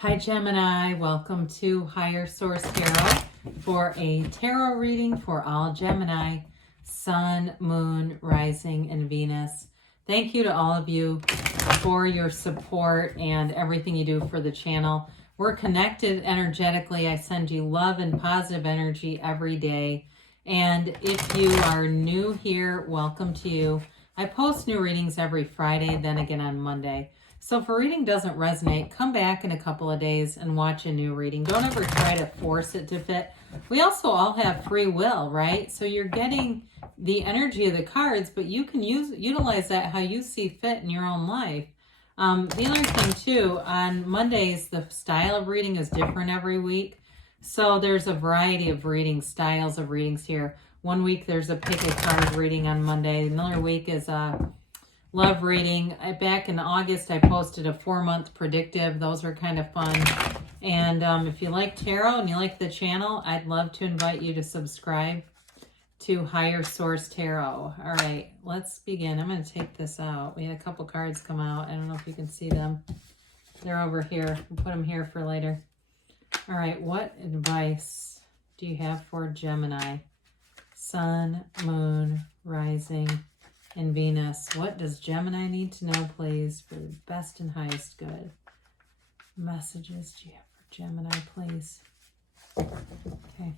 Hi Gemini, welcome to Higher Source Tarot for a tarot reading for all Gemini, Sun, Moon, Rising, and Venus. Thank you to all of you for your support and everything you do for the channel. We're connected energetically. I send you love and positive energy every day. And if you are new here, welcome to you. I post new readings every Friday, then again on Monday. So if a reading doesn't resonate, come back in a couple of days and watch a new reading. Don't ever try to force it to fit. We also all have free will, right? So you're getting the energy of the cards, but you can utilize that how you see fit in your own life. The other thing too, on Mondays, the style of reading is different every week. So there's a variety of reading styles of readings here. One week there's a pick a card reading on Monday. Another week is a love reading. Back in August, I posted a 4-month predictive. Those are kind of fun. And if you like tarot and you like the channel, I'd love to invite you to subscribe to Higher Source Tarot. All right, let's begin. I'm going to take this out. We had a couple cards come out. I don't know if you can see them. They're over here. We'll put them here for later. All right, what advice do you have for Gemini? Sun, Moon, Rising, and Venus. What does Gemini need to know, please, for the best and highest good? Messages do you have for Gemini, please? Okay.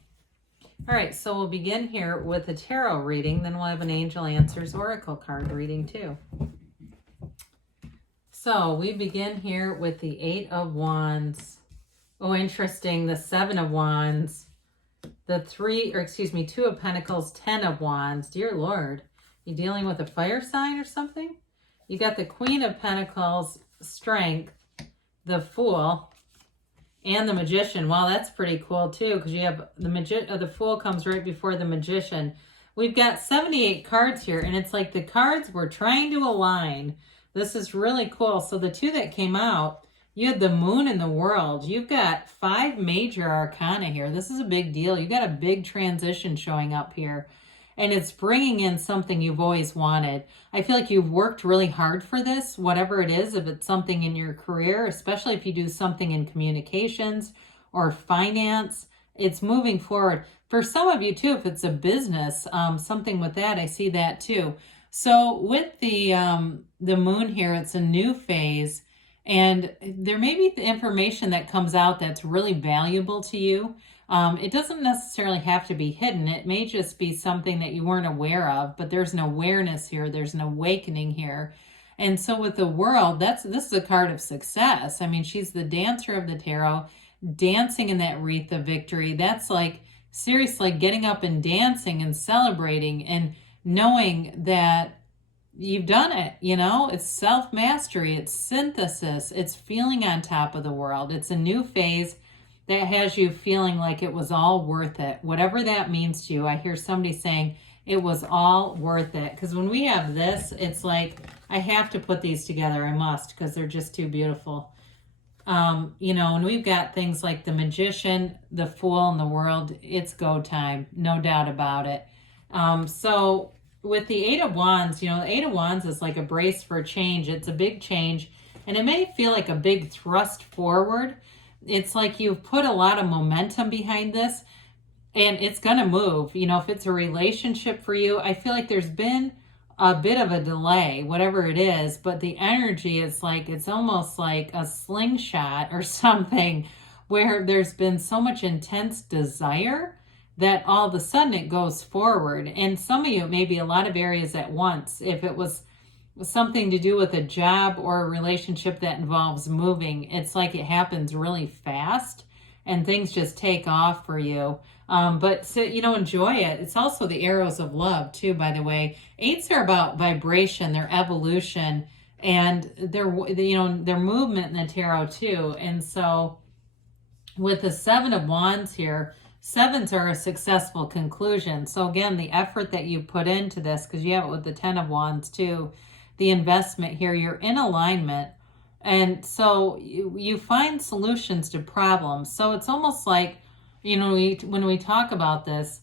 All right, so we'll begin here with a tarot reading. Then we'll have an Angel Answers Oracle card reading too. So we begin here with the 8 of Wands. Oh, interesting. The 7 of Wands. The 2 of Pentacles, 10 of Wands. Dear Lord. You dealing with a fire sign or something? You got the Queen of Pentacles, Strength, the Fool, and the Magician. Wow, that's pretty cool too, because you have the Fool comes right before the Magician. We've got 78 cards here, and it's like the cards were trying to align. This is really cool. So the two that came out, you had the Moon and the World. You've got 5 Major Arcana here. This is a big deal. You got a big transition showing up here. And it's bringing in something you've always wanted. I feel like you've worked really hard for this, whatever it is, if it's something in your career, especially if you do something in communications or finance, it's moving forward. For some of you too, if it's a business, something with that, I see that too. So with the Moon here, it's a new phase, and there may be the information that comes out that's really valuable to you. It doesn't necessarily have to be hidden. It may just be something that you weren't aware of, but there's an awareness here. There's an awakening here. And so with the World, this is a card of success. I mean, she's the dancer of the tarot, dancing in that wreath of victory. That's like, seriously, getting up and dancing and celebrating and knowing that you've done it, you know? It's self-mastery, it's synthesis, it's feeling on top of the world. It's a new phase that has you feeling like it was all worth it. Whatever that means to you. I hear somebody saying it was all worth it. Because when we have this, it's like, I have to put these together. I must, because they're just too beautiful. You know, and we've got things like the Magician, the Fool, and the World. It's go time. No doubt about it. So with the 8 of Wands, you know, the 8 of Wands is like a brace for change. It's a big change. And it may feel like a big thrust forward. It's like you've put a lot of momentum behind this, and it's going to move. You know, if it's a relationship for you, I feel like there's been a bit of a delay, whatever it is, but the energy is like, it's almost like a slingshot or something, where there's been so much intense desire that all of a sudden it goes forward. And some of you, it may be a lot of areas at once. If it was something to do with a job or a relationship that involves moving, it's like it happens really fast and things just take off for you. But so, you know, enjoy it. It's also the arrows of love too, by the way. 8s are about vibration, their evolution, and their movement in the tarot too. And so with the 7 of Wands here, 7s are a successful conclusion. So again, the effort that you put into this, because you have it with the 10 of Wands too, the investment here, you're in alignment. And so you find solutions to problems. So it's almost like, you know, when we talk about this,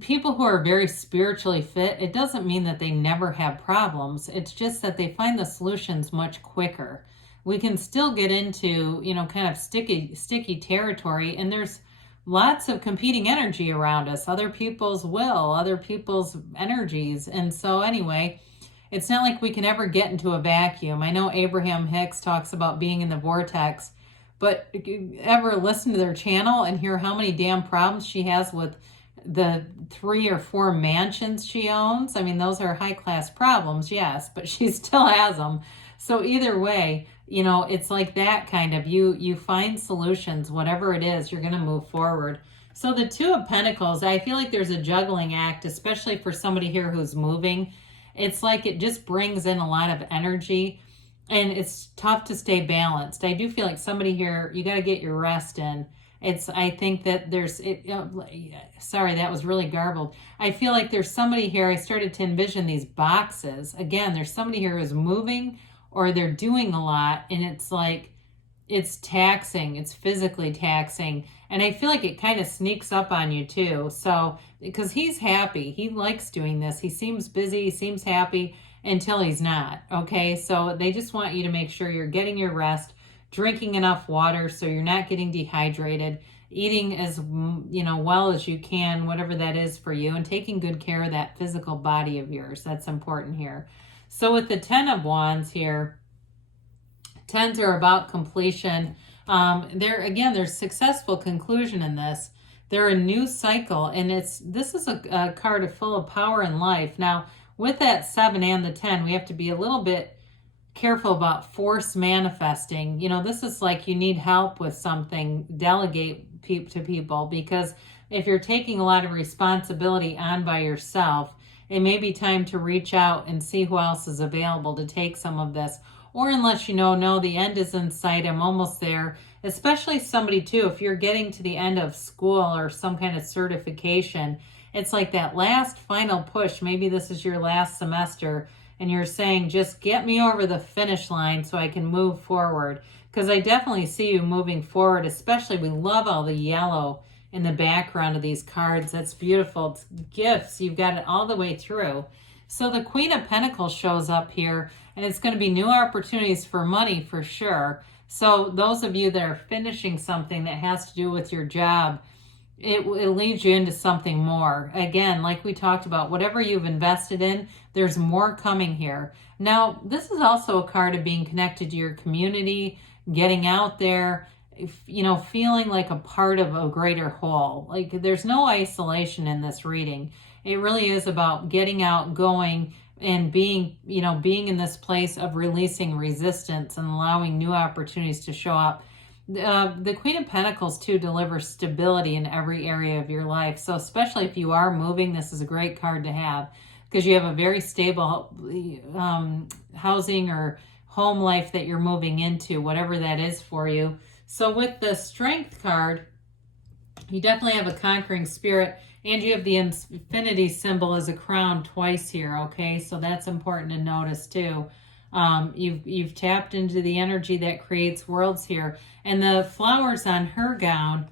people who are very spiritually fit, it doesn't mean that they never have problems. It's just that they find the solutions much quicker. we can still get into, you know, kind of sticky territory. And there's lots of competing energy around us, other people's will, other people's energies. And so anyway, it's not like we can ever get into a vacuum. I know Abraham Hicks talks about being in the vortex, but ever listen to their channel and hear how many damn problems she has with the 3 or 4 mansions she owns? I mean, those are high-class problems, yes, but she still has them. So either way, you know, it's like that kind of, you find solutions, whatever it is, you're going to move forward. So the 2 of Pentacles, I feel like there's a juggling act, especially for somebody here who's moving. It's like it just brings in a lot of energy, and it's tough to stay balanced. I do feel like somebody here, you got to get your rest in. I think that there's, sorry, that was really garbled. I feel like there's somebody here, I started to envision these boxes. Again, there's somebody here who's moving, or they're doing a lot, and it's like, it's taxing, it's physically taxing. And I feel like it kind of sneaks up on you too. So, because he's happy, he likes doing this. He seems busy, he seems happy until he's not. Okay, so they just want you to make sure you're getting your rest, drinking enough water so you're not getting dehydrated, eating as, you know, well as you can, whatever that is for you, and taking good care of that physical body of yours. That's important here. So with the 10 of Wands here, 10s are about completion. There's successful conclusion in this. They're a new cycle, and this is a card full of power and life. Now, with that 7 and the 10, we have to be a little bit careful about force manifesting. You know, this is like you need help with something, delegate to people, because if you're taking a lot of responsibility on by yourself, it may be time to reach out and see who else is available to take some of this. Or unless you know, no, the end is in sight, I'm almost there. Especially somebody too, if you're getting to the end of school or some kind of certification, it's like that last final push. Maybe this is your last semester and you're saying, just get me over the finish line so I can move forward. Because I definitely see you moving forward, especially we love all the yellow in the background of these cards. That's beautiful. It's gifts. You've got it all the way through. So the Queen of Pentacles shows up here, and it's going to be new opportunities for money for sure. So those of you that are finishing something that has to do with your job, it leads you into something more. Again, like we talked about, whatever you've invested in, there's more coming here. Now, this is also a card of being connected to your community, getting out there, you know, feeling like a part of a greater whole. Like there's no isolation in this reading. It really is about getting out, going, and being in this place of releasing resistance and allowing new opportunities to show up. The Queen of Pentacles too delivers stability in every area of your life. So especially if you are moving, this is a great card to have, because you have a very stable housing or home life that you're moving into, whatever that is for you. So with the Strength card, you definitely have a conquering spirit, and you have the infinity symbol as a crown twice here, okay? So that's important to notice too. You've tapped into the energy that creates worlds here. And the flowers on her gown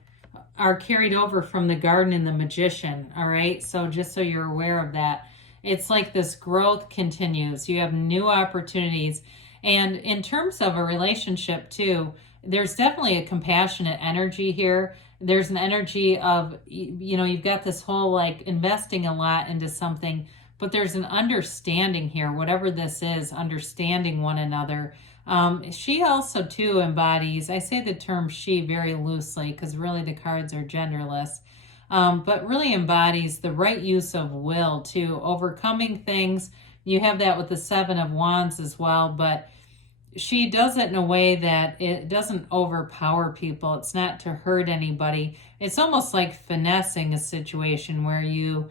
are carried over from the Garden and the Magician, all right? So just so you're aware of that. It's like this growth continues. You have new opportunities. And in terms of a relationship too, there's definitely a compassionate energy here. There's an energy of, you know, you've got this whole like investing a lot into something, but there's an understanding here, whatever this is, understanding one another. She also too embodies, I say the term she very loosely because really the cards are genderless, but really embodies the right use of will too, overcoming things. You have that with the 7 of Wands as well, but she does it in a way that it doesn't overpower people. It's not to hurt anybody. It's almost like finessing a situation where you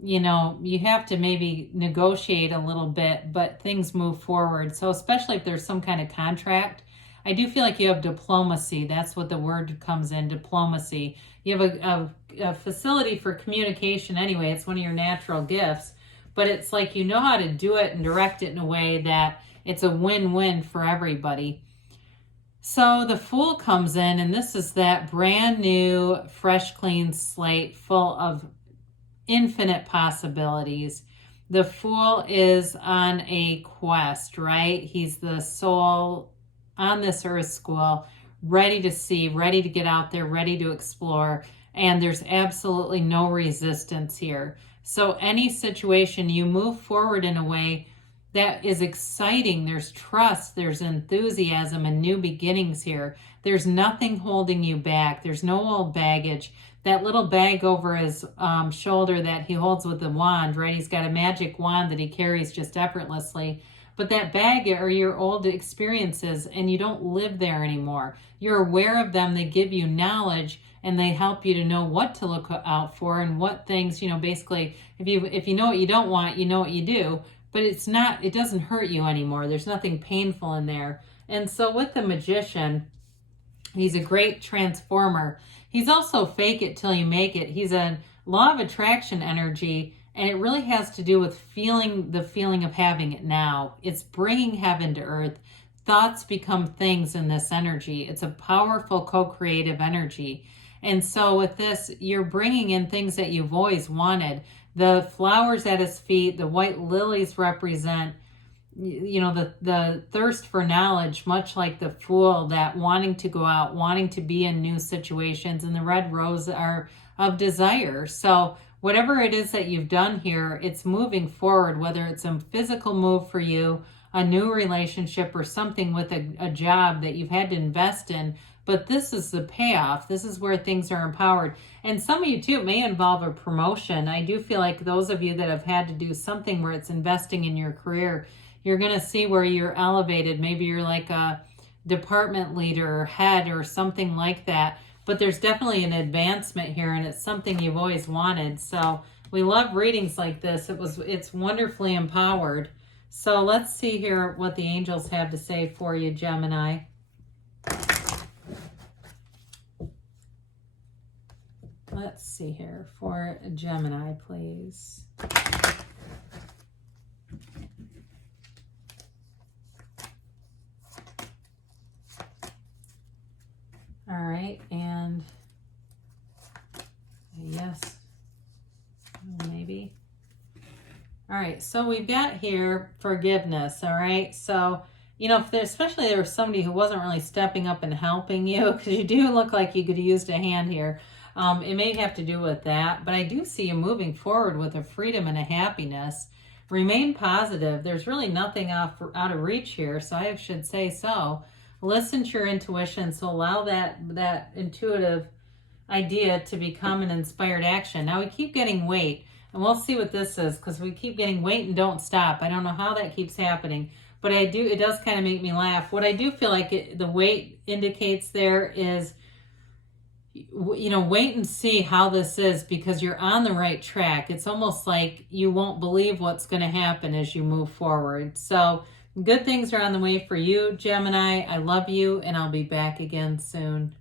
have to maybe negotiate a little bit, but things move forward. So especially if there's some kind of contract, I do feel like you have diplomacy. That's what the word comes in, diplomacy. You have a facility for communication anyway. It's one of your natural gifts, but it's like you know how to do it and direct it in a way that it's a win-win for everybody. So the Fool comes in, and this is that brand new, fresh, clean slate full of infinite possibilities. The Fool is on a quest, right? He's the soul on this Earth School, ready to see, ready to get out there, ready to explore. And there's absolutely no resistance here. So any situation, you move forward in a way that is exciting. There's trust, there's enthusiasm and new beginnings here. There's nothing holding you back. There's no old baggage. That little bag over his shoulder that he holds with the wand, right? He's got a magic wand that he carries just effortlessly. But that bag are your old experiences, and you don't live there anymore. You're aware of them. They give you knowledge, and they help you to know what to look out for and what things, basically, if you know what you don't want, you know what you do. But it doesn't hurt you anymore. There's nothing painful in there. And so with the Magician, he's a great transformer. He's also fake it till you make it. He's a law of attraction energy, and it really has to do with the feeling of having it now. It's bringing heaven to earth. Thoughts become things in this energy. It's a powerful co-creative energy. And so with this, you're bringing in things that you've always wanted. The flowers at his feet, the white lilies represent, the thirst for knowledge, much like the Fool, that wanting to go out, wanting to be in new situations, and the red rose are of desire. So whatever it is that you've done here, it's moving forward, whether it's a physical move for you, a new relationship, or something with a job that you've had to invest in. But this is the payoff. This is where things are empowered. And some of you too, it may involve a promotion. I do feel like those of you that have had to do something where it's investing in your career, you're going to see where you're elevated. Maybe you're like a department leader or head or something like that. But there's definitely an advancement here, and it's something you've always wanted. So we love readings like this. It's wonderfully empowered. So let's see here what the angels have to say for you, Gemini. Let's see here for Gemini, please. All right, and yes, maybe. All right, so we've got here forgiveness, all right? So, especially there was somebody who wasn't really stepping up and helping you, because you do look like you could have used a hand here. It may have to do with that, but I do see you moving forward with a freedom and a happiness. Remain positive. There's really nothing out of reach here, so I should say so. Listen to your intuition, so allow that intuitive idea to become an inspired action. Now we keep getting wait, and we'll see what this is, because we keep getting wait and don't stop. I don't know how that keeps happening, but it does kind of make me laugh. What I do feel like the wait indicates there is, wait and see how this is, because you're on the right track. It's almost like you won't believe what's going to happen as you move forward. So good things are on the way for you, Gemini. I love you, and I'll be back again soon.